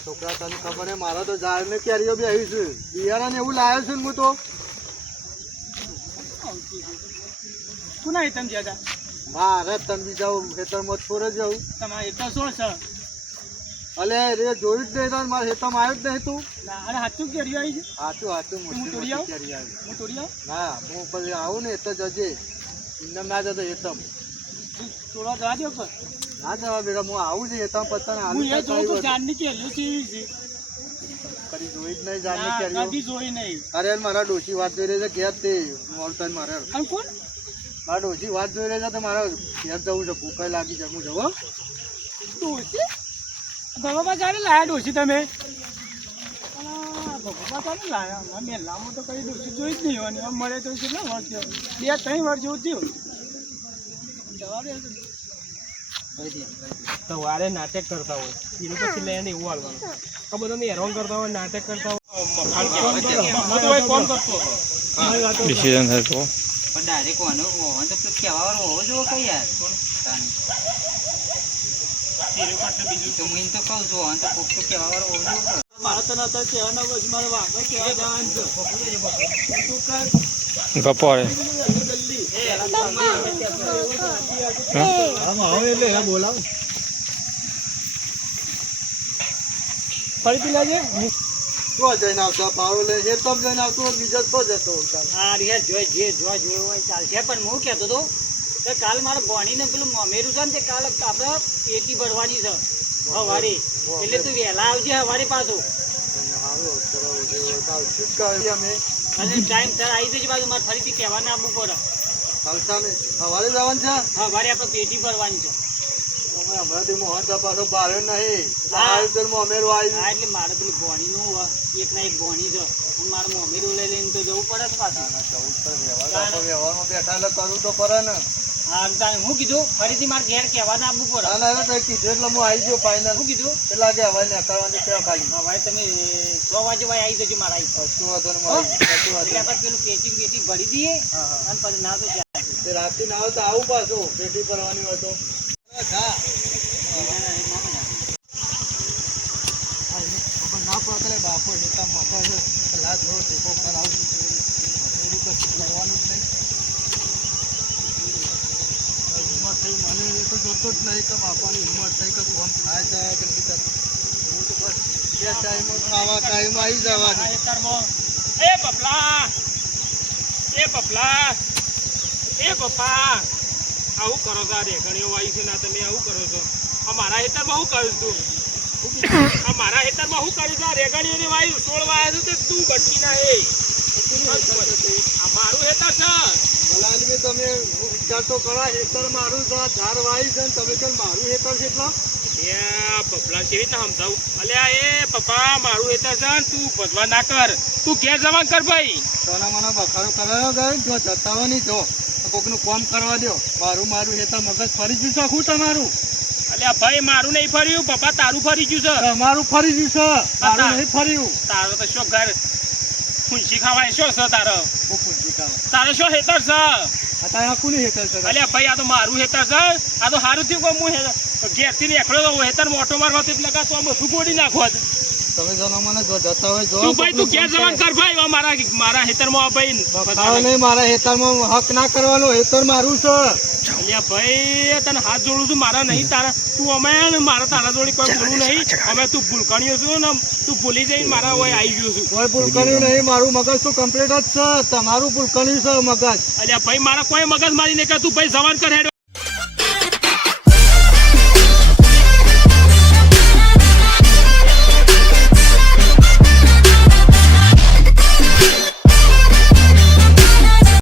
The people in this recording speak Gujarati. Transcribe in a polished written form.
છોકરા તને ખબર હે મારા તો ઝાડ ને કેરીઓ બી આવી છે બિયારણ એવું લાવ્યો છું ને હું તો કોના હેતમ જ્યાદા મારે તમે બીજા ખેતરમાં થોડે જવું તમારે એ તો શું છે અલે રે જોયું જ નહીં મારે હેતમ આવ્યું જ નહીં તું અરે હાચું કેરી આવી છે હાચું હું તોડી આવું ના હું પછી આવું ને તો જજે ઇન્દમ ના જતો હેતમ થોડા જવા દો પર ના જવા બેટા હું આવું છે હેતમ પત્તા હું એ જોઉં તો જાનની કેરીઓ કેવી છે કદી જોઈ જ નહીં જાનની કેરીઓ કદી જોઈ નહીં અરે મારા ડોશી વાત જોઈ રહી છે ઘેર તે મોલતન મારે અને કોણ મારા ડોશી વાત જોઈ રહી છે તો મારે ઘેર જવું છે ભૂખાઈ લાગી છે હું જવું ડોશી ભગવા ચાલે લાયા ડોશી તમે ભગવા ચાલે લાયા મેં લાંબો તો કઈ ડોશી જોઈ જ નહીં હોવાની આમ મળે તો કેટલા વર્ષ થયો 2-3 વર્ષ જેવું થયું જવા દે તો વારે નાટક કરતા હોય એનું પછી લઈને એવું હાલવાનું ખબર તમે હેરાન કરતા હોય નાટક કરતા હોય કોણ કરતો ડિસિઝન થતો પણ ડાયરેક્ટ ઓનો ઓવન તો પેલો કહેવાવાળો હોવો જોવો કઈ યાર તો હું તો કહું છું ઓવન તો કોક તો કહેવાવાળો હોવો જોવો મારા તને અત્યારે કહેવાના બસ મારે વાગો કહેવા જવાનું છે ગપોરે ફરીથી લાજે તો જઈને આવતો પાવડો લઈ હેતમ જઈને આવતો બીજા તો જતો હા રિયા જોયું હોય ચાલશે પણ હું કહેતો હતો કે કાલ મારે ભણીને પેલું મમેરું છે ને તે કાલ આપણે પેટી ભરવાની છે સવારે એટલે તું વહેલા આવજે સવારે પાછું અમે અને ટાઈમ સર આવી જજે પાછું મારે ફરીથી કહેવા ના આપવું પડે ખાલસાને સવારે જવાનું છે સવારે આપણે પેટી ભરવાની છે હમણાંથી મોહન પાછો બારે નહીં અમેરો આવી હા એટલે મારે પેલું ભણીનું એક ના એક ભણી છે મારે મમેરું લઈ લઈને તો જવું પડે પાછું વ્યવહારમાં બેઠા એટલે કરવું તો પડે ને હા હું કીધું ફરીથી મારે ઘેર કહેવા ના આપવું પડે કીધું એટલે હું આવી ગયો ફાઇનલ શું કીધું એટલા કે હવે નીકળવાની કેવા ખાલી હવે તમે 6 વાગે ભાઈ આવી જજો મારા કશું વાંધો નહીં એટલે આપણે પેલું પેટી ભરી દઈએ અને પછી ના તો તે રાતે ના આવે તો આવું પાછું પેટી ભરવાની હોય તો ના પકડે બાપો નેતા મફા છે પેલા જો ટેકો કરાવું કશું કરવાનું જ નહીં હિંમત થઈ મને એ તો જોતો જ નહીં કે બાપાની હિંમત થઈ કે આમ થાય જાય કે હું તો બસ બે ટાઈમ ખાવા ટાઈમ આવી જવાનું એ બપલા પપ્પા આવું કરો છો રેગણીઓ આવી છે ના તમે આવું કરો છો અમારા હેતરમાં હું કરું છું અમારા હેતરમાં હું કરું છું રેગણીઓની વાયુ 16 વાયા છે તું બટકી ના એ મારું હેતર છે ભલાની તમે વિચાર તો કરો હેતર મારું છે ધાર વાઈ છે તમે કેમ મારું હેતર છે એટલા એ બપલા કેવી રીતના સમજાવું અલ્યા એ પપ્પા મારું હેતર છે તું ભજવા ના કર તું ઘેર જવાન કર ભાઈ સોના મને બખારો કરાયો ગયો જો જતા હોય નહીં જો કોકનું કામ કરવા દો મારું હેતર મગજ ફરી ગયું છે શું તમારું અલ્યા ભાઈ મારું નહીં ફર્યું પપ્પા તારું ફરી ગયું છે તમારું ફરી ગયું છે મારું નહીં ફર્યું તારો તો શું ઘર ખુંશી ખાવાય શું છે તારો તારો શું હેતર છે અત્યારે કોની હેતર છે અલ્યા ભાઈ આ તો મારું હેતર છે આ તો સારું થયું કે હું ઘેરથી નીકળ્યો તો હેતર મોટો મારવા એટલે તો આ બધું ગોળી નાખો તમે જનો મને જો જતા હોય જો તું ભાઈ તું ઘેર જવાન કર ભાઈ મારા હેતરમાં ભાઈ નહીં મારા હેતરમાં હક ના કરવાનો હેતર મારું છે અલ્યા ભાઈ તને હાથ જોડું છું મારા નહીં તારા તું અમે મારા તારા જોડે કોઈ બોલું નહીં અમે તું ભૂલકણીઓ છું ને તું ભૂલી જઈને મારા હોય આવી ગયો છું કોઈ ભૂલકણ્યું નહીં મારું મગજ તો કમ્પ્લીટ જ છે તમારું ભૂલકણ્યું છે મગજ અલ્યા ભાઈ મારા કોઈ મગજ મારી નહીં કે તું ભાઈ જવાન કર હેડ